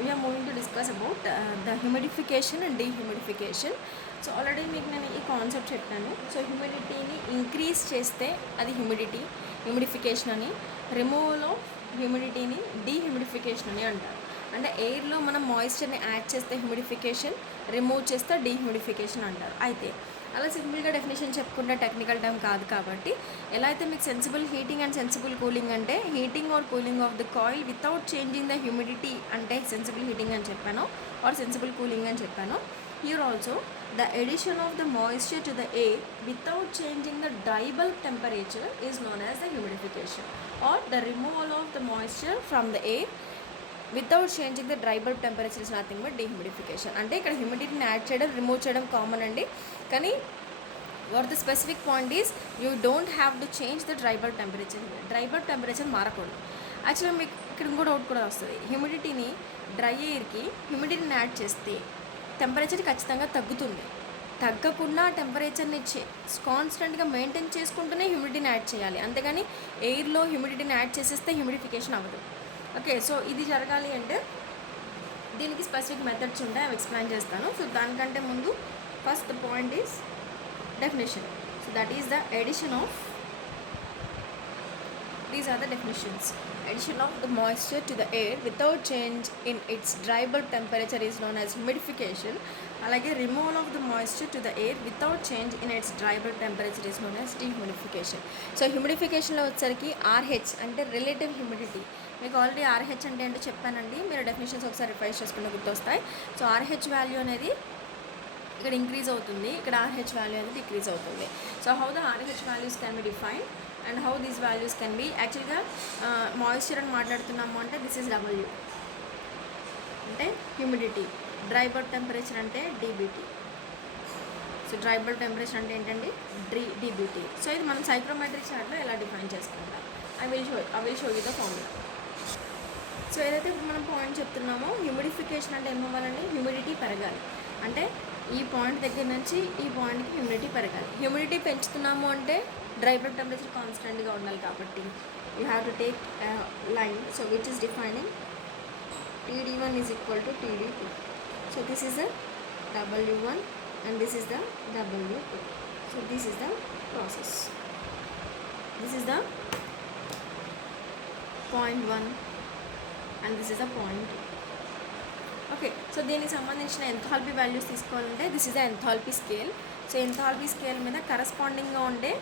we are moving to discuss about the humidification and dehumidification. So already మీకు నేను ఈ concept చెప్పాను. So హ్యూమిడిటీని increase చేస్తే అది హ్యూమిడిఫికేషన్ అని, రిమూవల్ ఆఫ్ హ్యూమిడిటీని డీహ్యూమిడిఫికేషన్ అని అంటారు. అంటే ఎయిర్లో మనం మాయిశ్చర్ని యాడ్ చేస్తే హ్యూమిడిఫికేషన్, రిమూవ్ చేస్తే డీహ్యూమిడిఫికేషన్ అంటారు. అయితే అలా సింపుల్గా డెఫినేషన్ చెప్పుకుంటే టెక్నికల్ టర్మ్ కాదు కాబట్టి, ఎలా అయితే మీకు sensible heating and sensible cooling అంటే heating or cooling of the coil without changing the humidity అంటే సెన్సిబుల్ హీటింగ్ అని చెప్పాను, ఆర్ సెన్సిబుల్ కూలింగ్ అని చెప్పాను. Here also the addition of the moisture to the air without changing the dry bulb temperature is known as the humidification, or the removal of the moisture from the air without changing the dry bulb temperature is nothing but dehumidification. అంటే ఇక్కడ హ్యూమిడిటీని add చేయడం, remove చేయడం common అండి. కానీ what the specific point is you don't have to change the dry bulb temperature. Dry bulb temperature మారకూడదు. యాక్చువల్గా మీకు ఇక్కడ ఇంకో డౌట్ కూడా వస్తుంది. హ్యూమిడిటీని డ్రై ఎయిర్కి హ్యూమిడిటీని యాడ్ చేస్తే టెంపరేచర్ ఖచ్చితంగా తగ్గుతుంది. తగ్గకుండా టెంపరేచర్ని కాన్స్టెంట్గా మెయింటైన్ చేసుకుంటూనే హ్యూమిడిటీని యాడ్ చేయాలి. అంతేగాని ఎయిర్లో హ్యూమిడిటీని యాడ్ చేసేస్తే హ్యూమిడిఫికేషన్ అవ్వదు. ఓకే, సో ఇది జరగాలి అంటే దీనికి స్పెసిఫిక్ మెథడ్స్ ఉంటాయి, అవి ఎక్స్ప్లెయిన్ చేస్తాను. సో దానికంటే ముందు first the point is definition. So that is the addition of, these are the definitions. Addition of the moisture to the air without change in its dry bulb temperature is known as humidification. అలాగే removal of the moisture to the air without change in its dry bulb temperature is known as dehumidification. So హ్యూమిడిఫికేషన్లో వచ్చేసరికి RH అంటే relative humidity. మీకు already RH అంటే ఏంటో చెప్పానండి, మీరు definitions ఒకసారి రిఫైజ్ చేసుకుంటే గుర్తొస్తాయి. సో RH వాల్యూ అనేది ఇక్కడ ఇంక్రీజ్ అవుతుంది, ఇక్కడ RH వాల్యూ అనేది డిక్రీజ్ అవుతుంది. So how the RH values can be defined and how these values can be, యాక్చువల్గా మాయిశ్చర్ అని మాట్లాడుతున్నాము అంటే దిస్ ఈజ్ W అంటే హ్యూమిడిటీ, డ్రై బల్బ్ టెంపరేచర్ అంటే DBT. So dry bulb temperature అంటే ఏంటండి DBT. సో ఇది మనం సైక్రోమెట్రిక్ చార్ట్లో ఎలా డిఫైన్ చేసుకుంటాం, I will show you the formula. So ఏదైతే మనం పాయింట్ చెప్తున్నామో హ్యూమిడిఫికేషన్ అంటే ఏమవ్వాలండి, హ్యూమిడిటీ పెరగాలి. అంటే ఈ పాయింట్ దగ్గర నుంచి ఈ పాయింట్కి హ్యూమిడిటీ పెరగాలి. హ్యూమిడిటీ పెంచుతున్నాము అంటే డ్రై బల్బ్ టెంపరేచర్ కాన్స్టెంట్గా ఉండాలి. కాబట్టి you have to take line so which is defining TD1 is equal to TD2. So this is the W1 and this is the W2. So this is the process. This is the point 1 and this is the point 2. Okay, so దీనికి సంబంధించిన enthalpy values తీసుకోవాలంటే this is the enthalpy scale. So enthalpy scale మీద కరస్పాండింగ్గా ఉండే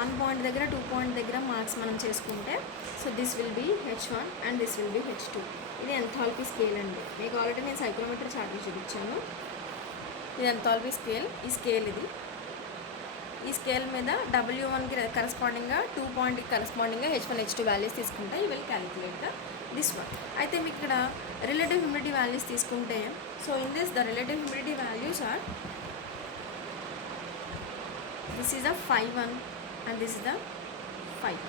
1 point దగ్గర 2 point దగ్గర marks మనం చేసుకుంటే so this will be H1 and this will be H2. ఇది ఎంథాల్పీ స్కేల్ అండి. మీకు ఆల్రెడీ నేను సైక్రోమీటర్ చార్ట్లో చూపించాను. ఇది ఎంథాల్పీ స్కేల్. ఈ స్కేల్ ఇది, ఈ స్కేల్ మీద W1కి కరస్పాండింగ్గా 2 పాయింట్కి కరస్పాండింగ్గా H1 H2 వాల్యూస్ తీసుకుంటే you will calculate this one. అయితే మీకు ఇక్కడ రిలేటివ్ హ్యూమిడిటీ వాల్యూస్ తీసుకుంటే so in this the relative humidity values are this is the 5.1 and this is the 5.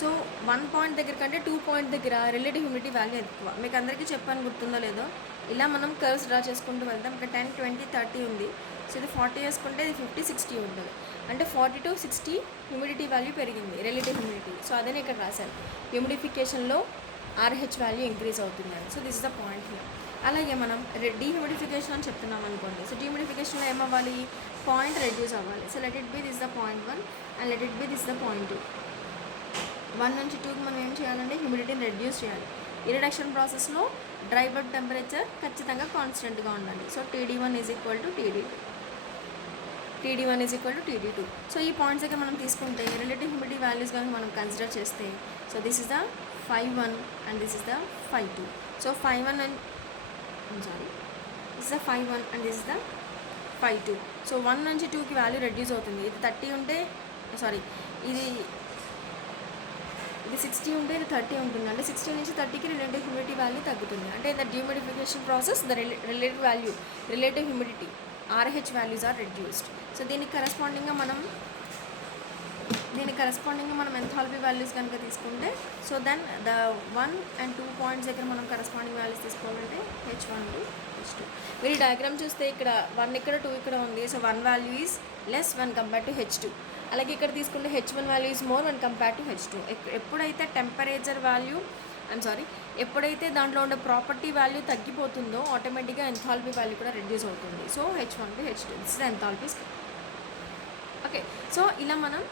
So 1 point దగ్గర కంటే 2 పాయింట్ దగ్గర రిలేటివ్ హ్యూమిడిటీ వాల్యూ ఎక్కువ. మీకు అందరికీ చెప్పాను, గుర్తుందో లేదో. ఇలా మనం కర్వ్స్ డ్రా చేసుకుంటూ వెళ్తాం. ఇక్కడ 10, 20, 30 ఉంది. సో ఇది 40 వేసుకుంటే ఇది 50, 60 ఉంటుంది. అంటే 40 to 60 హ్యూమిడిటీ వాల్యూ పెరిగింది, రిలేటివ్ హ్యూమిడిటీ. సో అదే ఇక్కడ రాశాను, హ్యూమిడిఫికేషన్లో RH వాల్యూ ఇంక్రీజ్ అవుతుంది అని. So this is the point here. అలాగే మనం డీహ్యూమిడిఫికేషన్ అని చెప్తున్నాం అనుకోండి. సో డీహ్యూమిడిఫికేషన్లో ఏమవ్వాలి, పాయింట్ రెడ్యూస్ అవ్వాలి. So let it be this the point 1 and let it be this the point 2. 1 నుంచి 2కి మనం ఏం చేయాలంటే హ్యూమిడిటీని రెడ్యూస్ చేయాలి. ఈ రిడక్షన్ ప్రాసెస్లో డ్రై బల్బ్ టెంపరేచర్ ఖచ్చితంగా కాన్స్టెంట్గా ఉండాలి. So TD1 is equal to TD2, TD1 is equal to TD2. So ఈ పాయింట్స్ దగ్గర మనం తీసుకుంటే రిలేటివ్ హ్యూమిడిటీ వాల్యూస్ కనుక మనం కన్సిడర్ చేస్తే so this is the 5.1 and this is the 5.2. So 5.1 and this is the 5.1 and this is the 5.2. So 1 నుంచి 2కి value reduce అవుతుంది. ఇది 30 ఉంటే ఇది 60 ఉంటే ఇది 30 ఉంటుంది. అంటే 60 నుంచి 30కి రిలేటివ్ హ్యూమిడిటీ వాల్యూ తగ్గుతుంది. అంటే the dehumidification process the relative humidity RH values are reduced. So దీనికి కరస్పాండింగ్గా మనం ఎంథాల్పీ వాల్యూస్ కనుక తీసుకుంటే so then the 1 and 2 points దగ్గర మనం కరస్పాండింగ్ వాల్యూస్ తీసుకోవాలంటే H1 to H2. మీరు డయాగ్రామ్ చూస్తే ఇక్కడ 1 ఇక్కడ 2 ఇక్కడ ఉంది. So 1 value is less one compare to H2. అలాగే ఇక్కడ తీసుకుంటే H1 value is more one compare to H2. ఎప్పుడైతే టెంపరేచర్ వాల్యూ ఐమ్ సారీ, ఎప్పుడైతే దాంట్లో ఉండే ప్రాపర్టీ వాల్యూ తగ్గిపోతుందో ఆటోమేటిక్గా ఎంథాల్పీ వాల్యూ కూడా రెడ్యూస్ అవుతుంది. So H1 to H2 this is enthalpy scale. Okay, so ఇలా మనం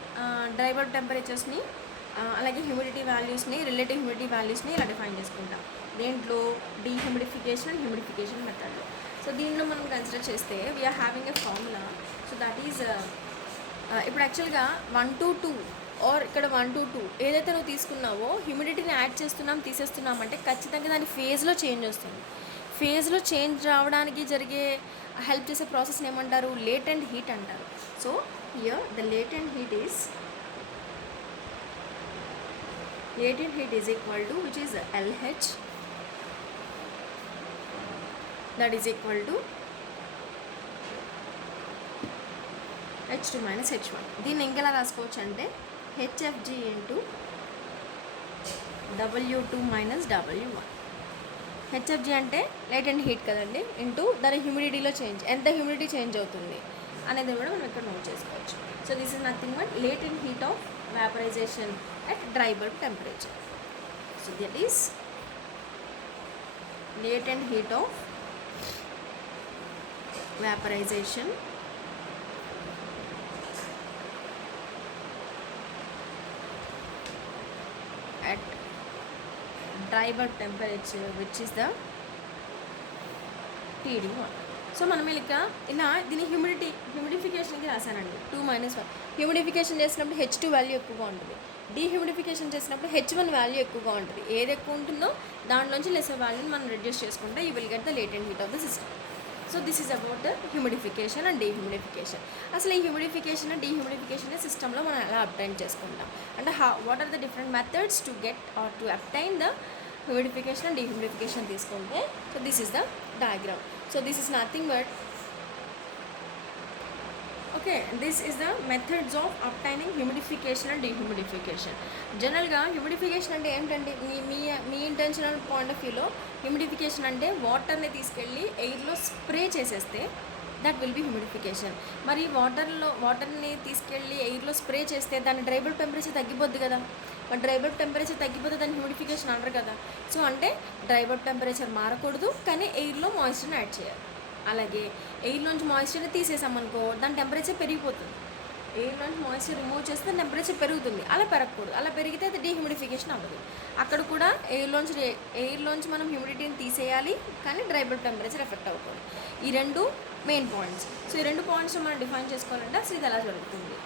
డ్రై బల్బ్ టెంపరేచర్స్ని అలాగే హ్యూమిడిటీ వాల్యూస్ని, రిలేటివ్ హ్యూమిడిటీ వాల్యూస్ని ఇలా డిఫైన్ చేసుకుంటాం. దేంట్లో డీహ్యూమిడిఫికేషన్ అండ్ హ్యూమిడిఫికేషన్ మెథడ్లో. సో దీనిలో మనం కన్సిడర్ చేస్తే we're having a formula. So that is ఇప్పుడు యాక్చువల్గా 1 to 2 ఆర్ ఇక్కడ 1 to 2 ఏదైతే నువ్వు తీసుకున్నావో హ్యూమిడిటీని యాడ్ చేస్తున్నాం తీసేస్తున్నామంటే ఖచ్చితంగా దాని ఫేజ్లో చేంజ్ వస్తుంది. ఫేజ్లో చేంజ్ రావడానికి జరిగే హెల్ప్ చేసే ప్రాసెస్ని ఏమంటారు? లేటెంట్ హీట్ అంటారు. So here the latent heat is equal to, which is LH, that is equal to H2 minus H1. దీన్ని ఇంకెలా రాసుకోవచ్చు అంటే HFG into W2 minus W1. HFG అంటే లేటెంట్ హీట్ కదండి, ఇంటూ దాని హ్యూమిడిటీలో చేంజ్, ఎంత హ్యూమిడిటీ చేంజ్ అవుతుంది అనేది కూడా మనం ఇక్కడ నోట్ చేసుకోవచ్చు. So this is nothing but latent heat of vaporization at dry bulb temperature. So that is latent heat of vaporization at dry bulb temperature, which is the TD1. So మనం ఇలా దీని హ్యూమిడిఫికేషన్కి రాశానండి 2 - 1. Humidification చేసినప్పుడు H2 value ఎక్కువగా ఉంటుంది, dehumidification చేసినప్పుడు H1 value ఎక్కువగా ఉంటుంది. ఏది ఎక్కువ ఉంటుందో దాంట్లోంచి లెసర్ వాల్యూని మనం రెడ్యూస్ చేసుకుంటే you will get the latent heat of the system. So this is about the humidification and dehumidification. అసలు ఈ హ్యూమిడిఫికేషన్ అండ్ డీహ్యూమిడిఫికేషన్ సిస్టంలో మనం ఎలా అబ్టైన్ చేసుకుంటాం అంటే what are the different methods to get or to obtain the humidification and dehumidification తీసుకుంటే. So this is the diagram. So this is nothing but, okay, this is the methods of obtaining humidification and dehumidification. జనరల్గా humidification అంటే ఏంటంటే మీ intentional point of వ్యూలో humidification అంటే వాటర్ని తీసుకెళ్ళి ఎయిర్లో spray చేసేస్తే that will be humidification. మరి వాటర్ని తీసుకెళ్ళి ఎయిర్లో స్ప్రే చేస్తే దాని డ్రై బల్బ్ టెంపరేచర్ తగ్గిపోద్ది కదా. మరి డ్రై బల్బ్ టెంపరేచర్ తగ్గిపోతే దాన్ని హ్యూమిడిఫికేషన్ అంటారు కదా. సో అంటే డ్రై బల్బ్ టెంపరేచర్ మారకూడదు, కానీ ఎయిర్లో మాయిశ్చర్ని యాడ్ చేయాలి. అలాగే ఎయిర్లోంచి మాయిశ్చర్ని తీసేసామనుకో దాని టెంపరేచర్ పెరిగిపోతుంది. ఎయిర్లోంచి మాయిశ్చర్ రిమూవ్ చేస్తే దాని టెంపరేచర్ పెరుగుతుంది. అలా పెరగకూడదు, అలా పెరిగితే అది డీహ్యూమిడిఫికేషన్ అవ్వదు. అక్కడ కూడా ఎయిర్లోంచి మనం హ్యూమిడిటీని తీసేయాలి, కానీ డ్రై బల్బ్ టెంపరేచర్ ఎఫెక్ట్ అవ్వకూడదు. ఈ రెండు మెయిన్ పాయింట్స్. సో ఈ రెండు పాయింట్స్ మనం డిఫైన్ చేసుకోవాలంటే అసలు ఇది ఎలా జరుగుతుంది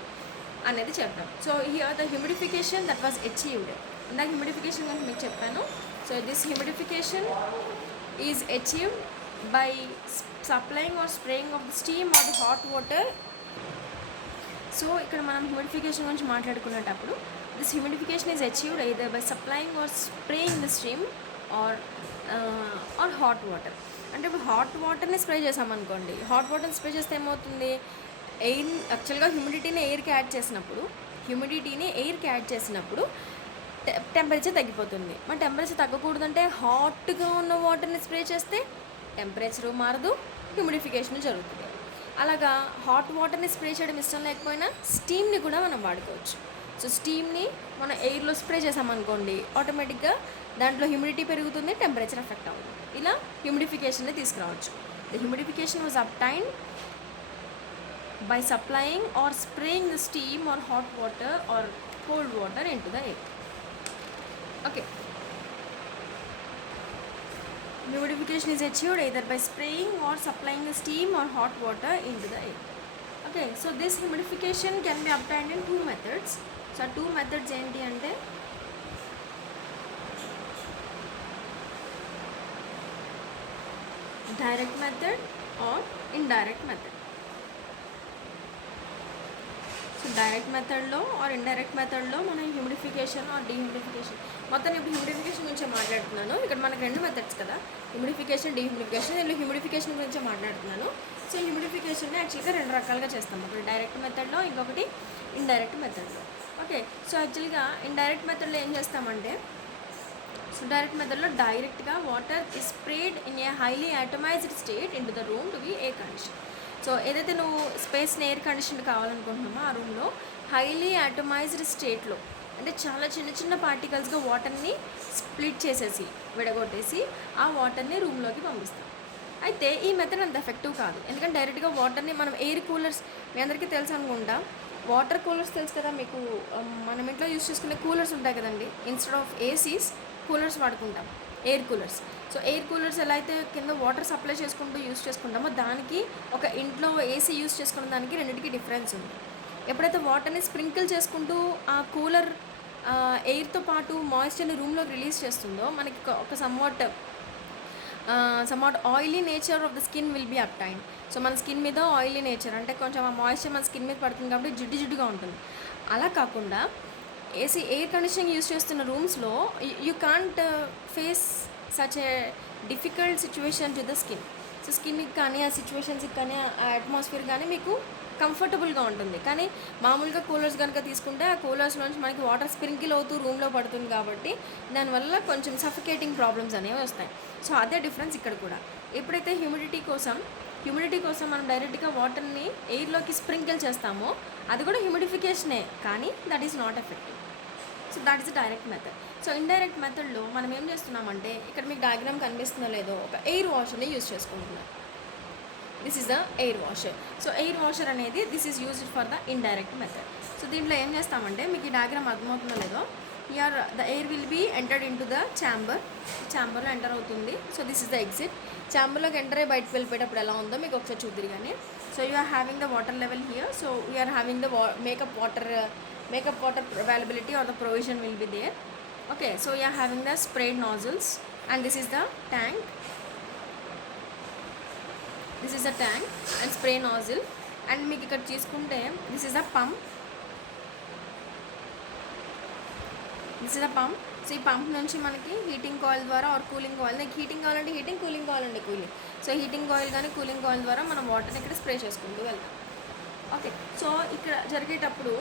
అనేది చెప్తాం. So here the humidification that was achieved. ఇందాక హ్యూమిడిఫికేషన్ కనుక మీకు చెప్పాను. So this humidification is achieved by supplying or spraying of the steam or the hot water. So ఇక్కడ మనం హ్యూమిడిఫికేషన్ గురించి మాట్లాడుకునేటప్పుడు this humidification is achieved either by supplying or spraying the steam or hot water. అంటే ఇప్పుడు hot వాటర్ని spray చేసామనుకోండి, hot వాటర్ని spray చేస్తే ఏమవుతుంది, యాక్చువల్గా హ్యూమిడిటీని ఎయిర్కి యాడ్ చేసినప్పుడు టెంపరేచర్ తగ్గిపోతుంది. మన టెంపరేచర్ తగ్గకూడదంటే హాట్గా ఉన్న వాటర్ని స్ప్రే చేస్తే టెంపరేచరు మారదు, హ్యూమిడిఫికేషన్ జరుగుతుంది. అలాగా హాట్ వాటర్ని స్ప్రే చేయడం ఇష్టం లేకపోయినా స్టీమ్ని కూడా మనం వాడుకోవచ్చు. సో స్టీమ్ని మనం ఎయిర్లో స్ప్రే చేసామనుకోండి, ఆటోమేటిక్గా దాంట్లో హ్యూమిడిటీ పెరుగుతుంది, టెంపరేచర్ ఎఫెక్ట్ అవుతుంది. ఇలా హ్యూమిడిఫికేషన్ని తీసుకురావచ్చు. The humidification was obtained by supplying or spraying the steam or hot water or cold water into the air. Okay, humidification is achieved either by spraying or supplying the steam or hot water into the air. Okay, so this humidification can be obtained in two methods. So two methods enti ante direct method or indirect method. So direct మెథడ్లో are indirect మెథడ్లో మనం humidification are dehumidification, మొత్తం ఇప్పుడు humidification గురించి మాట్లాడుతున్నాను. ఇక్కడ మనకు రెండు మెథడ్స్ కదా, హ్యూమిడిఫికేషన్, డీహ్యూమిడిఫికేషన్. నేను హ్యూమిడిఫికేషన్ గురించి మాట్లాడుతున్నాను. సో హ్యూమిడిఫికేషన్ని యాక్చువల్గా రెండు రకాలుగా చేస్తాం, ఒకటి డైరెక్ట్ మెథడ్లో, ఇంకొకటి ఇండైరెక్ట్ మెథడ్లో. ఓకే, సో యాక్చువల్గా ఇండైరెక్ట్ మెథడ్లో ఏం చేస్తామంటే, సో డైరెక్ట్ మెథడ్లో డైరెక్ట్గా water is sprayed in a highly atomised state into the room to be air condition. So ఏదైతే నువ్వు స్పేస్ని ఎయిర్ కండిషన్ కావాలనుకుంటున్నామో ఆ రూమ్లో హైలీ యాటమైజ్డ్ స్టేట్లో అంటే చాలా చిన్న చిన్న పార్టికల్స్గా వాటర్ని స్ప్లిట్ చేసేసి విడగొట్టేసి ఆ వాటర్ని రూమ్లోకి పంపిస్తాం. అయితే ఈ మెథడ్ అంత ఎఫెక్టివ్ కాదు, ఎందుకంటే డైరెక్ట్గా వాటర్ని మనం ఎయిర్ కూలర్స్, మీ అందరికీ తెలుసు అనుకుంటా, వాటర్ కూలర్స్ తెలుసు కదా మీకు. మనం ఇంట్లో యూస్ చేసుకునే కూలర్స్ ఉంటాయి కదండి, ఇన్స్టెడ్ ఆఫ్ ఏసీస్ కూలర్స్ వాడుకుంటాం, air coolers. So air coolers ఎలా అయితే కింద వాటర్ సప్లై చేసుకుంటూ యూస్ చేసుకుంటామో, దానికి ఒక ఇంట్లో ఏసీ యూస్ చేసుకున్న దానికి రెండింటికి డిఫరెన్స్ ఉంది. ఎప్పుడైతే వాటర్ని స్ప్రింకిల్ చేసుకుంటూ ఆ కూలర్ ఎయిర్తో పాటు మాయిశ్చర్ని రూమ్లోకి రిలీజ్ చేస్తుందో, మనకి ఒక somewhat oily nature of the skin will be obtained. So మన స్కిన్ మీద ఆయిలీ నేచర్ అంటే కొంచెం ఆ మాయిశ్చర్ మన స్కిన్ మీద పడుతుంది కాబట్టి జిడ్డుగా ఉంటుంది. అలా కాకుండా ఎయిర్ కండిషనింగ్ యూస్ చేస్తున్న రూమ్స్లో you can't face such a difficult situation to the skin. So స్కిన్కి కానీ ఆ సిచ్యువేషన్స్కి కానీ ఆ అట్మాస్ఫియర్ కానీ మీకు కంఫర్టబుల్గా ఉంటుంది. కానీ మామూలుగా కూలర్స్ కనుక తీసుకుంటే ఆ కూలర్స్లోంచి మనకి వాటర్ స్ప్రింకిల్ అవుతూ రూమ్లో పడుతుంది కాబట్టి దానివల్ల కొంచెం సఫికేటింగ్ ప్రాబ్లమ్స్ అనేవి వస్తాయి. సో అదే డిఫరెన్స్ ఇక్కడ కూడా. ఎప్పుడైతే హ్యూమిడిటీ కోసం మనం డైరెక్ట్గా వాటర్ని ఎయిర్లోకి స్ప్రింకిల్ చేస్తామో, అది కూడా హ్యూమిడిఫికేషనే, కానీ that is not effective. So that is the direct method. So indirect మెథడ్లో మనం ఏం చేస్తున్నామంటే, ఇక్కడ మీకు డయాగ్రామ్ కనిపిస్తుందో లేదో, ఒక ఎయిర్ వాషర్ని యూజ్ చేసుకుంటున్నాం. This is the air washer. So air washer అనేది this is used for the indirect method. So దీంట్లో ఏం చేస్తామంటే, మీకు ఈ డయాగ్రామ్ అర్థమవుతుందో లేదో, here the air will be entered into the ఛాంబర్లో ఎంటర్ అవుతుంది. So this is the exit. ఛాంబర్లోకి ఎంటర్ అయ్యి బయటకు వెళ్ళిపోయేటప్పుడు ఎలా ఉందో మీకు ఒకసారి చూద్దరు కానీ. So you are having the water level here. So we are having the makeup water availability or the provision will be there. Okay, so you are having the sprayed nozzles, and this is the tank and spray nozzle. And మీకు ఇక్కడ తీసుకుంటే this is a pump. So ఈ pump నుంచి మనకి heating coil ద్వారా are cooling coil, నాకు heating కావాలంటే heating, cooling కావాలంటే కూలింగ్. సో హీటింగ్ కాయిల్ కానీ కూలింగ్ కాయిల్ ద్వారా మనం వాటర్ని ఇక్కడ స్ప్రే చేసుకుంటూ వెళ్తాం. ఓకే, సో ఇక్కడ జరిగేటప్పుడు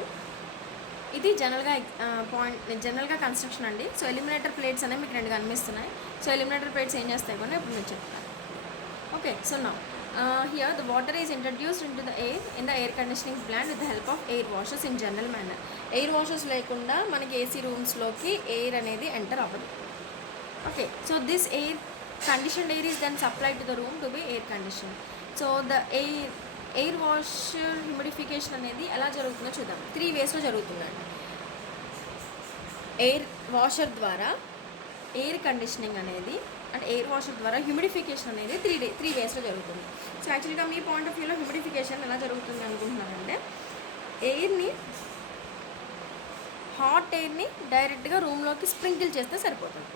ఇది జనరల్గా కన్స్ట్రక్షన్ అండి. సో ఎలిమినేటర్ ప్లేట్స్ అనేవి మీకు రెండు కనిపిస్తున్నాయి. సో ఎలిమినేటర్ ప్లేట్స్ ఏం చేస్తాయి కూడా ఇప్పుడు నేను చెప్తాను. Okay, so now here the water is introduced into the air in the air conditioning plant with the help of air washers in general manner. Air washers లేకుండా మనకి AC రూమ్స్లోకి air అనేది ఎంటర్ అవ్వదు. Okay, so this conditioned air is then supplied to the room to be air condition. So the air washer humidification అనేది ఎలా జరుగుతుందో చూద్దాం. 3 వేస్లో జరుగుతుందండి. ఎయిర్ వాషర్ ద్వారా ఎయిర్ కండిషనింగ్ అనేది, అంటే ఎయిర్ వాషర్ ద్వారా హ్యూమిడిఫికేషన్ అనేది 3 వేస్లో జరుగుతుంది. సో యాక్చువల్గా మీ పాయింట్ ఆఫ్ వ్యూలో హ్యూమిడిఫికేషన్ ఎలా జరుగుతుంది అనుకుంటున్నారంటే, హాట్ ఎయిర్ని డైరెక్ట్గా రూమ్లోకి స్ప్రింకిల్ చేస్తే సరిపోతుంది.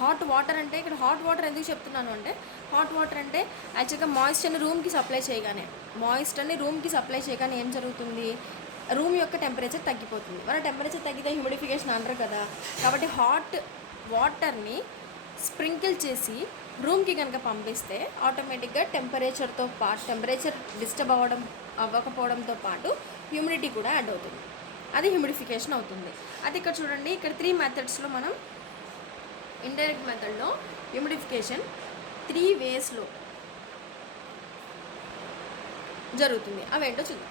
హాట్ వాటర్ అంటే ఇక్కడ హాట్ వాటర్ ఎందుకు చెప్తున్నాను అంటే, హాట్ వాటర్ అంటే యాక్చువల్గా మాయిశ్చర్ని రూమ్కి సప్లై చేయగానే ఏం జరుగుతుంది, రూమ్ యొక్క టెంపరేచర్ తగ్గిపోతుంది. మన టెంపరేచర్ తగ్గితే హ్యూమిడిఫికేషన్ అంటారు కదా. కాబట్టి హాట్ వాటర్ని స్ప్రింకిల్ చేసి రూమ్కి కనుక పంపిస్తే ఆటోమేటిక్గా టెంపరేచర్ డిస్టర్బ్ అవ్వకపోవడంతో పాటు హ్యూమిడిటీ కూడా యాడ్ అవుతుంది. అది హ్యూమిడిఫికేషన్ అవుతుంది. అది ఇక్కడ చూడండి, ఇక్కడ 3 మెథడ్స్లో మనం ఇండైరెక్ట్ మెథడ్లో హ్యూమిడిఫికేషన్ 3 వేస్లో జరుగుతుంది. అవేంటో చూద్దాం.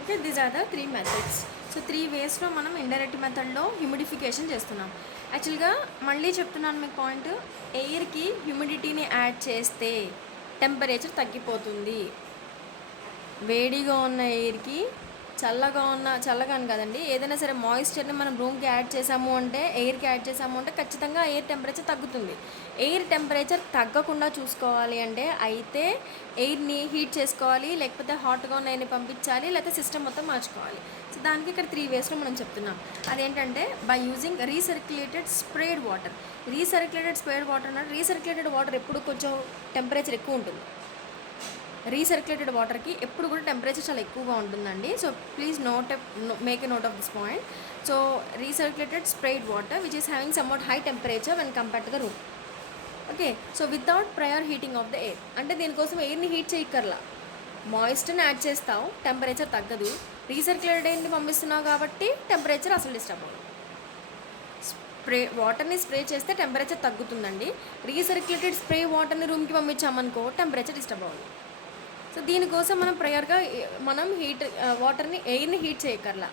Okay, these are the 3 methods. So 3 వేస్లో మనం ఇండైరెక్ట్ మెథడ్లో హ్యూమిడిఫికేషన్ చేస్తున్నాం. యాక్చువల్గా మళ్ళీ చెప్తున్నాను మీకు పాయింట్, ఎయిర్కి హ్యూమిడిటీని యాడ్ చేస్తే టెంపరేచర్ తగ్గిపోతుంది. వేడిగా ఉన్న ఎయిర్కి చల్లగాను కదండి, ఏదైనా సరే మాయిశ్చర్ని మనం రూమ్కి యాడ్ చేసాము అంటే, ఎయిర్కి యాడ్ చేసాము అంటే ఖచ్చితంగా ఎయిర్ టెంపరేచర్ తగ్గుతుంది. ఎయిర్ టెంపరేచర్ తగ్గకుండా చూసుకోవాలి అంటే అయితే ఎయిర్ని హీట్ చేసుకోవాలి, లేకపోతే హాట్గా ఉన్న ఎయిర్ని పంపించాలి, లేకపోతే సిస్టమ్ మొత్తం మార్చుకోవాలి. సో దానికి ఇక్కడ 3 వేస్లో మనం చెప్తున్నాం. అదేంటంటే బై యూజింగ్ రీసర్క్యులేటెడ్ స్ప్రేడ్ వాటర్ అంటే రీసర్క్యులేటెడ్ వాటర్ ఎప్పుడు కొంచెం టెంపరేచర్ ఎక్కువ ఉంటుంది. రీసర్క్యులేటెడ్ వాటర్కి ఎప్పుడు కూడా టెంపరేచర్ చాలా ఎక్కువగా ఉంటుందండి. So please make a note of this point. So recirculated sprayed water which is having somewhat high temperature when compare to the room. Okay, so without prior heating of the air, అంటే దీనికోసం ఎయిర్ని heat చేయక్కర్లా, మాయిస్చర్ని add చేస్తావు, temperature తగ్గదు. Recirculated ఎయిర్ని పంపిస్తున్నావు కాబట్టి temperature అసలు disturb అవ్వదు. వాటర్ని స్ప్రే చేస్తే టెంపరేచర్ తగ్గుతుందండి. రీసర్క్యులేటెడ్ స్ప్రే వాటర్ని రూమ్కి పంపించామనుకో టెంపరేచర్ డిస్టర్బ్ అవ్వదు. సో దీనికోసం మనం ప్రయర్గా మనం వాటర్ని ఎయిర్ని హీట్ చేయకర్లా,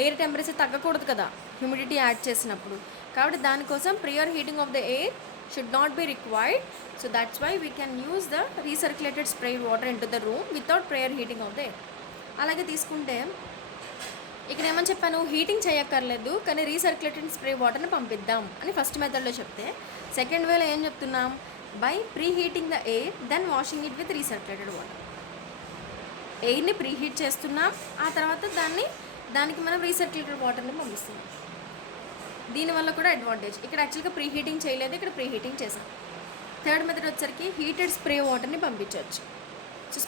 ఎయిర్ టెంపరేచర్ తగ్గకూడదు కదా హ్యూమిడిటీ యాడ్ చేసినప్పుడు. కాబట్టి దానికోసం prior heating of the air should not be required. So that's why we can use the recirculated sprayed water into the room without prior heating of the air. అలాగే తీసుకుంటే ఇక్కడ ఏమని చెప్పాను, heating చేయక్కర్లేదు కానీ రీసర్క్యులేటెడ్ స్ప్రే వాటర్ని పంపిద్దాం అని ఫస్ట్ మెథడ్లో చెప్తే, సెకండ్ వేలో ఏం చెప్తున్నాం, by pre heating the air then washing it with recirculated water. ఎయిర్ని ప్రీ హీట్ చేస్తున్నాం, ఆ తర్వాత దానికి మనం రీసర్క్యులేటెడ్ వాటర్ని పంపిస్తున్నాం. దీనివల్ల కూడా అడ్వాంటేజ్. ఇక్కడ యాక్చువల్గా ప్రీ హీటింగ్ చేయలేదు, ఇక్కడ ప్రీ హీటింగ్ చేసాం. థర్డ్ మెథడ్ వచ్చరికి హీటెడ్ స్ప్రే వాటర్ని పంపించవచ్చు. సో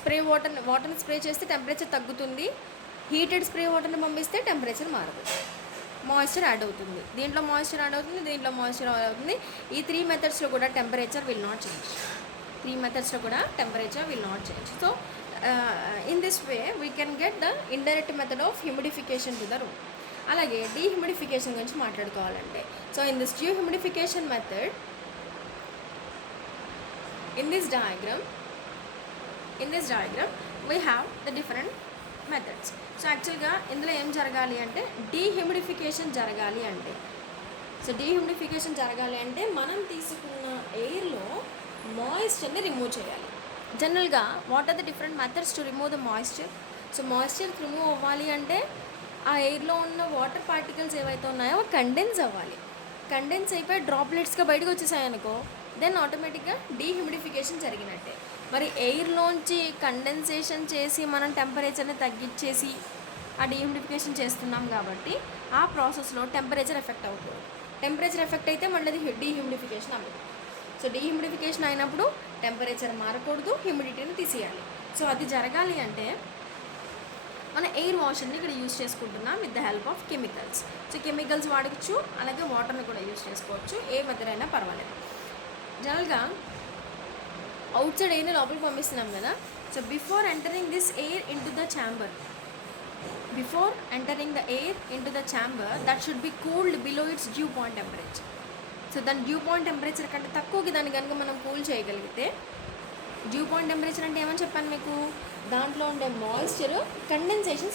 వాటర్ని స్ప్రే చేస్తే టెంపరేచర్ తగ్గుతుంది, హీటెడ్ స్ప్రే వాటర్ని పంపిస్తే టెంపరేచర్ మారదు, మాయిశ్చర్ యాడ్ అవుతుంది. దీంట్లో మాయిశ్చర్ యాడ్ అవుతుంది, దీంట్లో మాయిశ్చర్ యాడ్ అవుతుంది. ఈ 3 మెథడ్స్లో కూడా టెంపరేచర్ విల్ నాట్ చేంజ్. 3 మెథడ్స్లో కూడా temperature will not change. So in this way we can get the indirect method of humidification to the room. అలాగే డీహ్యూమిడిఫికేషన్ గురించి మాట్లాడుకోవాలంటే, so in this dehumidification method, in this diagram we have the different methods. So యాక్చువల్గా ఇందులో ఏం జరగాలి అంటే dehumidification జరగాలి అంటే, సో డీహ్యూమిడిఫికేషన్ జరగాలి అంటే మనం తీసుకున్న ఎయిర్లో మాయిశ్చర్ని రిమూవ్ చేయాలి. జనరల్గా what are the different methods to remove the moisture? So moisture remove అవ్వాలి అంటే ఆ ఎయిర్లో ఉన్న వాటర్ పార్టికల్స్ ఏవైతే ఉన్నాయో కండెన్స్ అవ్వాలి. కండెన్స్ అయిపోయి డ్రాప్లెట్స్గా బయటకు వచ్చేసాయి అనుకో, దెన్ ఆటోమేటిక్గా డీహ్యూమిడిఫికేషన్ జరిగినట్టే. మరి ఎయిర్లోంచి కండెన్సేషన్ చేసి మనం టెంపరేచర్ని తగ్గించేసి ఆ డీహ్యూమిడిఫికేషన్ చేస్తున్నాం కాబట్టి ఆ ప్రాసెస్లో టెంపరేచర్ ఎఫెక్ట్ అవుతుంది. టెంపరేచర్ ఎఫెక్ట్ అయితే మళ్ళీ అది డీహ్యూమిడిఫికేషన్ అవ్వదు. సో డీహ్యూమిడిఫికేషన్ అయినప్పుడు టెంపరేచర్ మారకూడదు, హ్యూమిడిటీని తీసేయాలి. సో అది జరగాలి అంటే మన ఎయిర్ వాషర్ని ఇక్కడ యూజ్ చేసుకుంటున్నాం with the help of chemicals. So chemicals వాడచ్చు, అలాగే వాటర్ని కూడా యూజ్ చేసుకోవచ్చు, ఏ మెథడ్ అయినా పర్వాలేదు. జనరల్గా అవుట్ సైడ్ ఎయిర్ని లోపలికి పంపిస్తున్నాం కదా. So before entering this air in to the chamber, that should be cooled below it's dew point temperature. So దాని డ్యూ పాయింట్ టెంపరేచర్ కంటే తక్కువకి దాన్ని కనుక మనం కూల్ చేయగలిగితే, డ్యూ పాయింట్ టెంపరేచర్ అంటే ఏమని చెప్పాను మీకు, దాంట్లో ఉండే మాయిశ్చర్ కండెన్సేషన్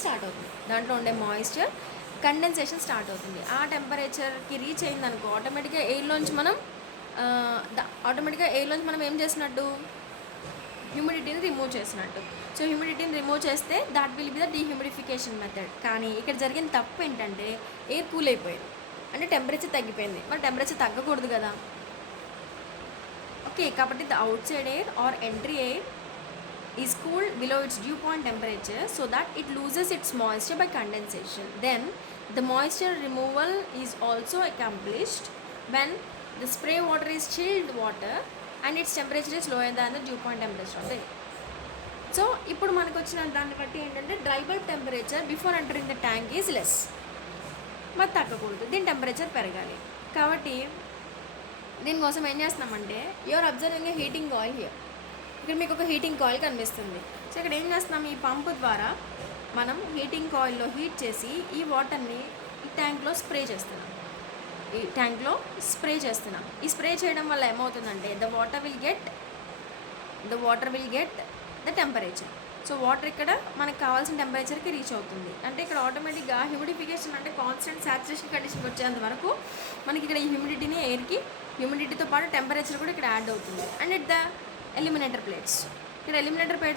స్టార్ట్ అవుతుంది. ఆ టెంపరేచర్కి రీచ్ అయిందనుకో ఆటోమేటిక్గా ఎయిర్లోంచి మనం ఏం చేసినట్టు, హ్యూమిడిటీని రిమూవ్ చేసినట్టు. సో హ్యూమిడిటీని రిమూవ్ చేస్తే that will be the dehumidification method. కానీ ఇక్కడ జరిగిన తప్పు ఏంటంటే ఎయిర్ కూల్ అయిపోయింది, అంటే టెంపరేచర్ తగ్గిపోయింది. మరి టెంపరేచర్ తగ్గకూడదు కదా. ఓకే, కాబట్టి the outside air or entry air is cooled below its dew point temperature so that it loses its moisture by condensation. Then the moisture removal is also accomplished when the spray water is chilled water and its temperature is lower than the dew point temperature of the air. సో ఇప్పుడు మనకు వచ్చిన దాన్ని బట్టి ఏంటంటే dry bulb temperature before entering the tank is less, మరి తగ్గకూడదు, దీని టెంపరేచర్ పెరగాలి. కాబట్టి దీనికోసం ఏం చేస్తున్నామంటే, you're observing a heating coil here. ఇక్కడ మీకు ఒక హీటింగ్ కాయిల్ కనిపిస్తుంది. సో ఇక్కడ ఏం చేస్తున్నాం, ఈ పంపు ద్వారా మనం హీటింగ్ కాయిల్లో హీట్ చేసి ఈ వాటర్ని ఈ ట్యాంక్లో స్ప్రే చేస్తున్నాం. ఈ స్ప్రే చేయడం వల్ల ఏమవుతుందంటే the water will get the temperature. So water ఇక్కడ మనకు కావాల్సిన టెంపరేచర్కి రీచ్ అవుతుంది. అంటే ఇక్కడ ఆటోమేటిక్గా హ్యూమిడిఫికేషన్ అంటే కాన్స్టెంట్ సాచురేషన్ కండిషన్కి వచ్చేంత వరకు మనకి ఇక్కడ ఈ హ్యూమిడిటీతో పాటు టెంపరేచర్ కూడా ఇక్కడ యాడ్ అవుతుంది. And it the eliminator plates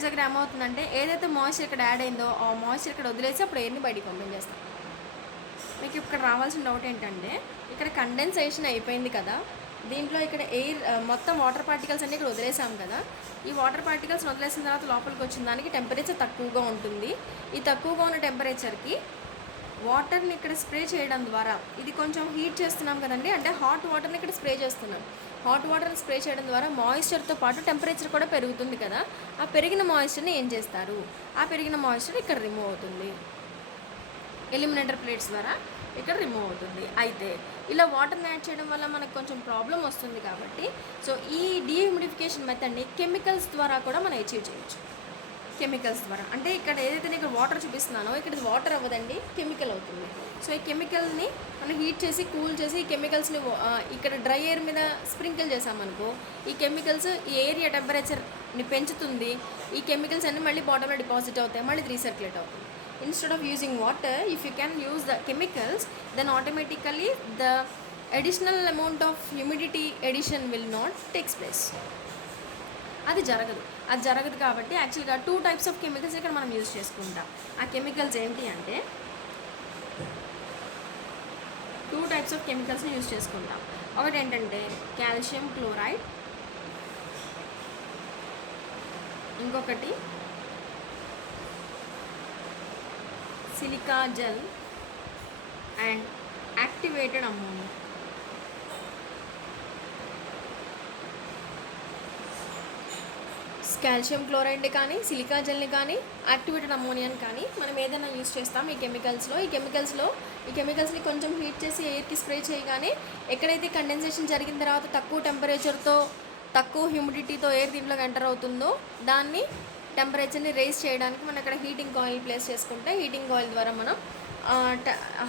దగ్గర ఏమవుతుందంటే ఏదైతే మాయిశ్చర్ ఇక్కడ యాడ్ అయిందో ఆ మాయిశ్చర్ ఇక్కడ వదిలేసి అప్పుడు ఎయిర్ని బయటికి పంపించేస్తాం. మీకు ఇక్కడ రావాల్సిన డౌట్ ఏంటంటే, ఇక్కడ కండెన్సేషన్ అయిపోయింది కదా, దీంట్లో ఇక్కడ ఎయిర్ మొత్తం వాటర్ పార్టికల్స్ అన్నీ ఇక్కడ వదిలేసాం కదా. ఈ వాటర్ పార్టికల్స్ వదిలేసిన తర్వాత లోపలికి వచ్చిన దానికి టెంపరేచర్ తక్కువగా ఉంటుంది. ఈ తక్కువగా ఉన్న టెంపరేచర్కి వాటర్ని ఇక్కడ స్ప్రే చేయడం ద్వారా, ఇది కొంచెం హీట్ చేస్తున్నాం కదండి, అంటే హాట్ వాటర్ని ఇక్కడ స్ప్రే చేస్తున్నాం. హాట్ వాటర్ని స్ప్రే చేయడం ద్వారా మాయిశ్చర్తో పాటు టెంపరేచర్ కూడా పెరుగుతుంది కదా. ఆ పెరిగిన మాయిశ్చర్ని ఏం చేస్తారు, ఆ పెరిగిన మాయిశ్చర్ ఇక్కడ రిమూవ్ అవుతుంది, ఎలిమినేటర్ ప్లేట్స్ ద్వారా ఇక్కడ రిమూవ్ అవుతుంది. అయితే ఇలా వాటర్ని యాడ్ చేయడం వల్ల మనకు కొంచెం ప్రాబ్లం వస్తుంది కాబట్టి సో ఈ డీహ్యూమిడిఫికేషన్ మెథడ్ని కెమికల్స్ ద్వారా కూడా మనం అచీవ్ చేయొచ్చు. కెమికల్స్ ద్వారా అంటే ఇక్కడ ఏదైతే నేను ఇక్కడ వాటర్ చూపిస్తున్నానో ఇక్కడ వాటర్ అవ్వదండి, కెమికల్ అవుతుంది. సో ఈ కెమికల్ని మనం హీట్ చేసి కూల్ చేసి ఈ కెమికల్స్ని ఇక్కడ డ్రై ఎయిర్ మీద స్ప్రింకిల్ చేసామనుకో, ఈ కెమికల్స్ ఈ ఏరియా టెంపరేచర్ని పెంచుతుంది. ఈ కెమికల్స్ అన్నీ మళ్ళీ బాటంలో డిపాజిట్ అవుతాయి, మళ్ళీ రీసర్క్యులేట్ అవుతుంది. Instead of using water, if you can use the chemicals, then automatically the additional amount of humidity addition will not takes place. అది జరగదు కాబట్టి యాక్చువల్గా 2 types ఆఫ్ కెమికల్స్ ఇక్కడ మనం యూజ్ చేసుకుంటాం. ఆ కెమికల్స్ ఏంటి అంటే 2 types ఆఫ్ కెమికల్స్ని యూజ్ చేసుకుంటాం. ఒకటి ఏంటంటే కాల్షియం క్లోరైడ్, ఇంకొకటి silica gel and activated ammonia. Calcium క్లోరైడ్ని కానీ, సిలికా జెల్ని కానీ, యాక్టివేటెడ్ అమ్మోనియాని కానీ మనం ఏదైనా యూజ్ చేస్తాం ఈ కెమికల్స్ని కొంచెం హీట్ చేసి ఎయిర్కి స్ప్రే చేయగానే ఎక్కడైతే కండెన్సేషన్ జరిగిన తర్వాత తక్కువ టెంపరేచర్తో, తక్కువ హ్యూమిడిటీతో ఎయిర్ దీంట్లోకి ఎంటర్ అవుతుందో దాన్ని టెంపరేచర్ని రేస్ చేయడానికి మనం ఇక్కడ హీటింగ్ కాయిల్ ప్లేస్ చేసుకుంటే హీటింగ్ కాయిల్ ద్వారా మనం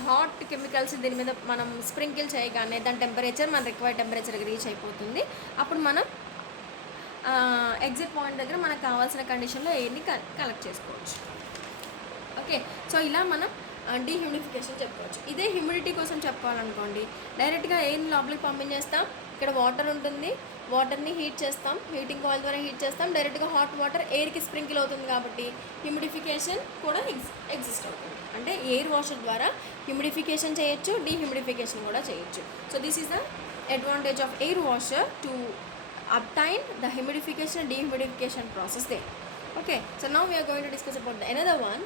హాట్ కెమికల్స్ దీని మీద మనం స్ప్రింకిల్ చేయగానే దాని టెంపరేచర్ మన రిక్వైర్డ్ టెంపరేచర్కి రీచ్ అయిపోతుంది. అప్పుడు మనం ఎగ్జిట్ పాయింట్ దగ్గర మనకు కావాల్సిన కండిషన్లో ఎయిర్ని కలెక్ట్ చేసుకోవచ్చు. ఓకే, సో ఇలా మనం డీహ్యూమిడిఫికేషన్ చెప్పుకోవచ్చు. ఇదే హ్యూమిడిటీ కోసం చెప్పుకోవాలనుకోండి, డైరెక్ట్గా ఎయిర్ని లోపలికి పంపించేస్తాం. ఇక్కడ వాటర్ ఉంటుంది, వాటర్ని హీట్ చేస్తాం, హీటింగ్ కాయిల్ ద్వారా హీట్ చేస్తాం, డైరెక్ట్గా హాట్ వాటర్ ఎయిర్కి స్ప్రింకిల్ అవుతుంది కాబట్టి హ్యూమిడిఫికేషన్ కూడా ఎగ్జిస్ట్ అవుతుంది. అంటే ఎయిర్ వాషర్ ద్వారా హ్యూమిడిఫికేషన్ చేయొచ్చు, డీహ్యూమిడిఫికేషన్ కూడా చేయొచ్చు. So this is the advantage of air washer to obtain the humidification and dehumidification process there. Okay, so now we are going to discuss about another one.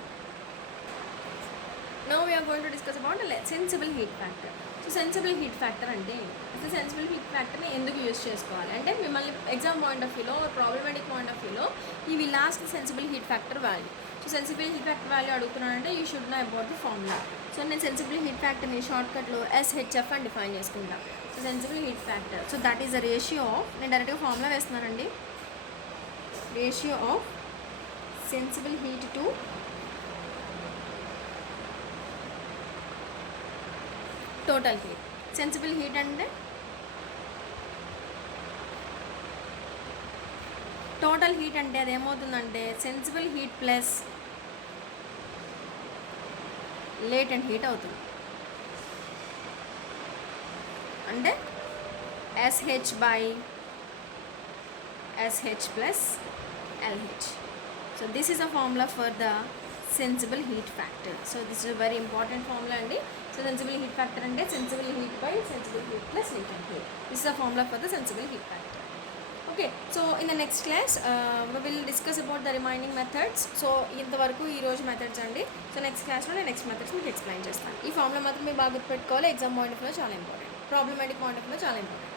Now we are going to discuss about the sensible heat factor. So sensible heat factor అంటే అసలు sensible heat ఫ్యాక్టర్ని ఎందుకు use చేసుకోవాలి అంటే మిమ్మల్ని exam point of వ్యూలో, problematic point of వ్యూలో ఈ will last sensible heat factor value. So sensible heat factor value అడుగుతున్నానంటే you should know about the formula. So నేను సెన్సిబుల్ హీట్ ఫ్యాక్టర్ని షార్ట్కట్లో SHF అని డిఫైన్ చేసుకుంటాను. సో sensible heat factor, so that is the ratio of, నేను డైరెక్ట్గా formula వేస్తున్నానండి, ratio of sensible heat to total heat. Sensible heat అంటే టోటల్ హీట్ అంటే అది ఏమవుతుందంటే sensible heat plus latent heat అవుతుంది. అంటే SH by SH plus LH. So this is a formula for the sensible heat factor. So this is a very important formula andi. So sensible heat factor ante sensible heat by sensible heat plus latent heat. This is a formula for the sensible heat factor. Okay, so in the next class we will discuss about the remaining methods. So ఇంతవరకు ఈ రోజు methods అండి. So next క్లాస్లో నేను next methods మీకు explain చేస్తాను. ఈ formula మాత్రం మీరు బాగా గుర్తుపెట్టుకోవాలి, ఎగ్జామ్ పాయింట్ ఆఫ్ వ్యూలో చాలా ఇంపార్టెంట్, ప్రాబ్లమాటిక్ పాయింట్ ఆఫ్ వ్యూలో చాలా ఇంపార్టెంట్.